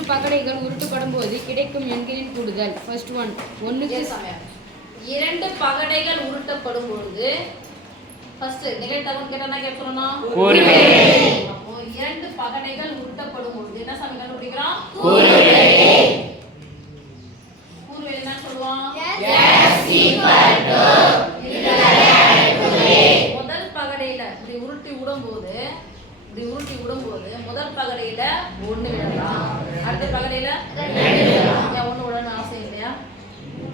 இரு பகடைகள் உருட்டப்படும் போது கிடைக்கும் எண்களின் கூடுதல். ஃபர்ஸ்ட் ஒன், ஒன்றுக்கு இரண்டு பகடைகள் உருட்டப்படும் பொழுது ஃபர்ஸ்ட் நிகழ்தகவு கேட்டா என்ன சொல்லணும்? அப்போ இரண்டு பகடைகள் உருட்டப்படும் பொழுது என்ன சாமி கண்டுபிடிக்கிறோம்? கூறுவேல் என்ன சொல்லுவோம்? முதல் பகடையில இப்படி உருட்டி விடும்போது முதல் பகடையில 1 விழலாம், அடுத்த பகடையில 2 விழலாம். 1 விழணும் ஆசை இல்லையா?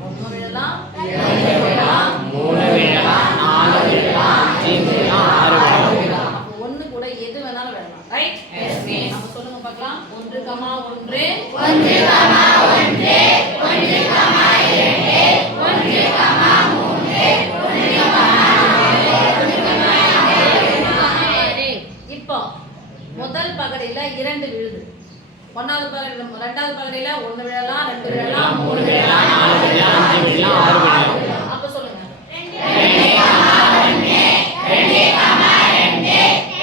1 விழலாம், 2 விழலாம், 3 விழலாம், 4 விழலாம், 5 விழலாம், 6 விழலாம். அப்ப 1 கூட எது வேணாலும் விழலாம். ரைட்? Yes miss. அப்ப சொல்லுங்க பார்க்கலாம். 1, 1, 1, 1, 1, 1, 2, 1, 3, இப்போ முதல் பகடையில 2 விழுது. ஒன்னாவது பகடையில இரண்டாவது பகடையில 1 விழலாம், 2 விழலாம், 3 விழலாம், 4 விழலாம், 5 விழலாம், 6 விழலாம். அப்ப சொல்லுங்க. 2, 2, 2, 2, 2,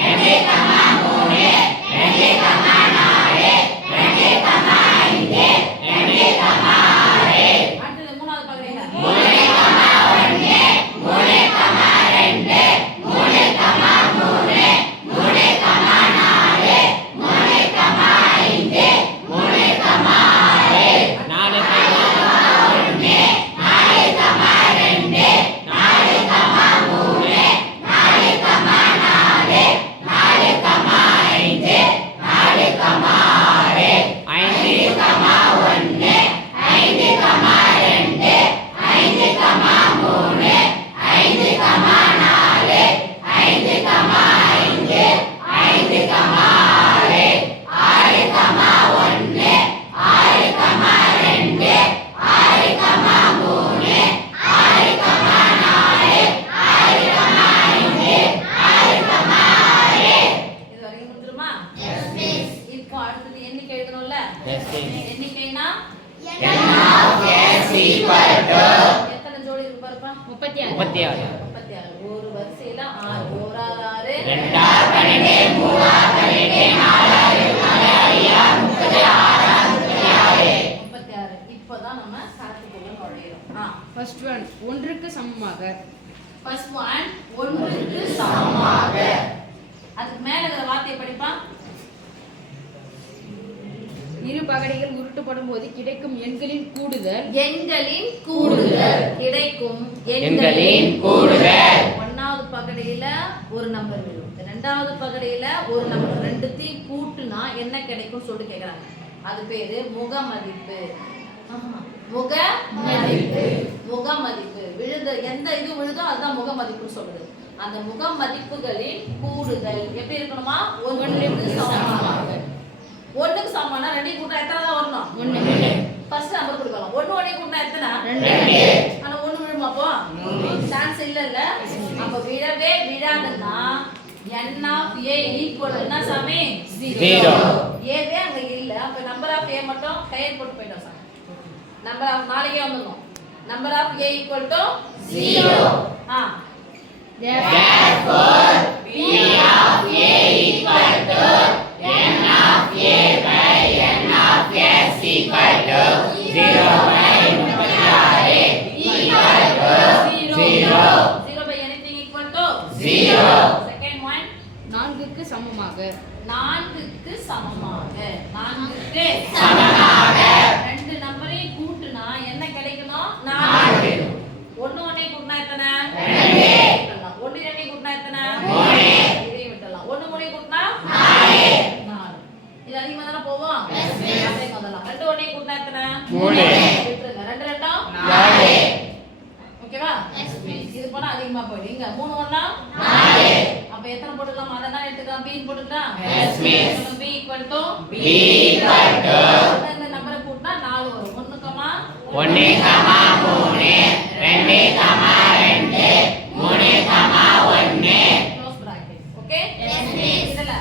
3, 2, 2, 4, 2, 5, 2, 6. அடுத்து மூணாவது பகடையில 3, 1, 3, 3, 2, 3, 3, 4, 3, எண்ணிக்கைனா எத்தனை ஜோடி இருக்கு பாருப்பா? 36. ஒரு வரிசையில 6, 1 6, 2 12, 3 12, 4 36. இப்போதான் நம்ம கணக்குக்குள்ள நுழையிறோம். ஃபர்ஸ்ட் ஒன், ஒன்றுக்கு சமமாக. ஃபர்ஸ்ட் ஒன், ஒன்றுக்கு சமமாக. அதுக்கு மேல இருக்கிற வார்த்தையை படிப்பா. இரு பகடைகள் உருட்டப்படும் போது கிடைக்கும் எண்களின் கூடுதல். கிடைக்கும் எண்களின் கூடுதல். ஒன்னாவது பகடையில ஒரு நம்பர் விழும், இரண்டாவது பகடையில ஒரு நம்பர், ரெண்டுத்தையும் கூட்டுனா என்ன கிடைக்கும் சொல்லிட்டு கேக்குறாங்க. அது பேரு முகமதிப்பு. முகமதிப்பு விழுந்த எந்த இது விழுதோ அதுதான் முகமதிப்புன்னு சொல்றது. அந்த முகமதிப்புகளின் கூடுதல் எப்படி இருக்கணுமா? ஒன்றுக்கு சமமாக. 1க்கு சமம்னா 2 கூட்டா எத்தனை தான் வரணும்? 1. ஃபர்ஸ்ட் நம்பர் கொடுக்கலாம். 1 1 கூட்டா எத்தனை? 2. ஆனா 1 விழுமா அப்போ? சான்ஸ் இல்ல. அப்ப விழவே விழாதுன்னா n of a equal என்ன சாமி? 0. ஏவே அங்க இல்ல. அப்ப நம்பர் ஆஃப் a மட்டும் கையில் போட்டு போய்டும் சாமி. நம்பர் ஆஃப் நாளைக்கே வந்துரும். Number of a equal to 0. Therefore p of a equal to n of a by n of s equal to 0 by 36 equal to 0. 0 by anything equal to 0. Second one, 4க்கு சமமாக. 4க்கு சமமாக. ரெண்டு நம்பரையும் கூட்டுனா என்ன கிடைக்கணும்? 4. 1 1 கூட்டினா எத்தனை? 2. 1 2 கூட்டினா எத்தனை? 3. இதையும் விட்டலாம். 1 3 கூட்டினா 4. இது அதிகமா தான போவோம்? அதே முதல்ல 2 1 கூட்டினா எத்தனை? 3. விட்டுருங்க. 2 2 4. ஓகேவா? இது போனா அதிகமா போயிடு. இங்க 3 1 4. அப்ப எத்தனை போட்டுக்கலாம்? அத நான் எடுத்துக்கலாம். b போட்டுக்கலாம். Yes miss. b இந்த நம்பரை கூட்டினா 4 வரும். 1 1 3 2 2 3 1 close bracket. Okay? Yes miss. இதல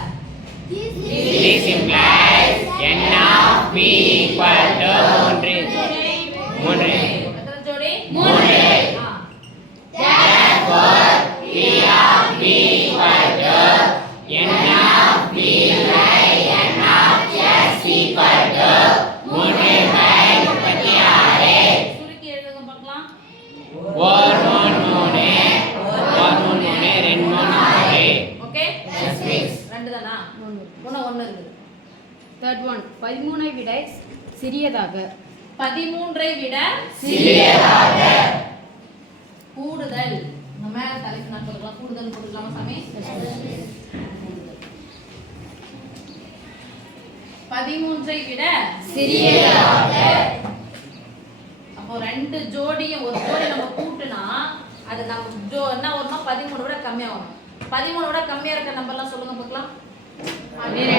This implies n of p equal to 3. எத்தனை ஜோடி? 3. Therefore, p of p equal to n of p by n of s equal to இருக்குது. Third one 13 விட சிறியதாக. 13 விட சிறியதாக. கூடுதல். இந்த மேல தலைப்பு நான் போட்டுக்கலாம். கூடுதல் போட்டுக்கலாமா சாமி? 13 விட சிறியதாக. அப்போ ரெண்டு ஜோடியும் ஒரு ஜோடி நம்ம கூட்டுனா அது நம்ம என்ன வரும்னா 13 விட கம்மியா வரும். 13 விட கம்மியா இருக்க நம்பர்லாம் சொல்லுங்க பார்க்கலாம். 12,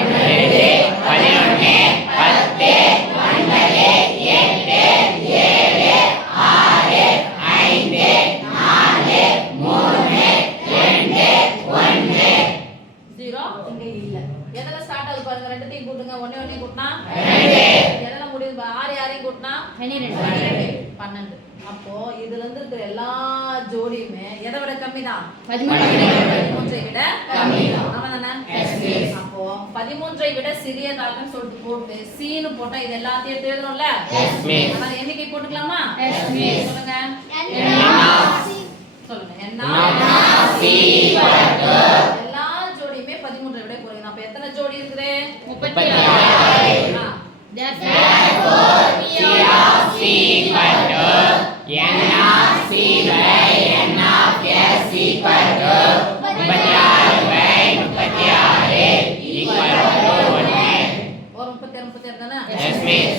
11, 10, 9, 8, 7, 6, 5, 4, 3, 2, 1. 0 இங்க இல்ல. எதல ஸ்டார்ட் ஆகுது பாருங்க. ரெண்டுத்தையும் கூட்டுங்க. ஒண்ணே கூட்டினா 2. எதல முடியுது? 6 கூட்டினா 12. அப்போ இதுல இருந்து இருக்கிற எல்லா ஜோடியுமே எதை விட கம்மிதான்? 13 விட கம்மிதான். ஆமாதானே? அப்போ 13 விட சிறியதாகன்னு சொல்லிட்டு போட்டு சீனு போட்டா இது எல்லாத்தையும் எடுத்து எழுதணும்ல? அதனால எண்ணிக்கை போட்டுக்கலாமா? சொல்லுங்க. சொல்லுங்க. எல்லா ஜோடியுமே 13 விட குறையும். அப்ப எத்தனை ஜோடி இருக்குது? 36. Therefore, P of C equal to N of C by N of S equal to 36 by 36 equal to 1. ஒரு 36 தானே? Yes, miss.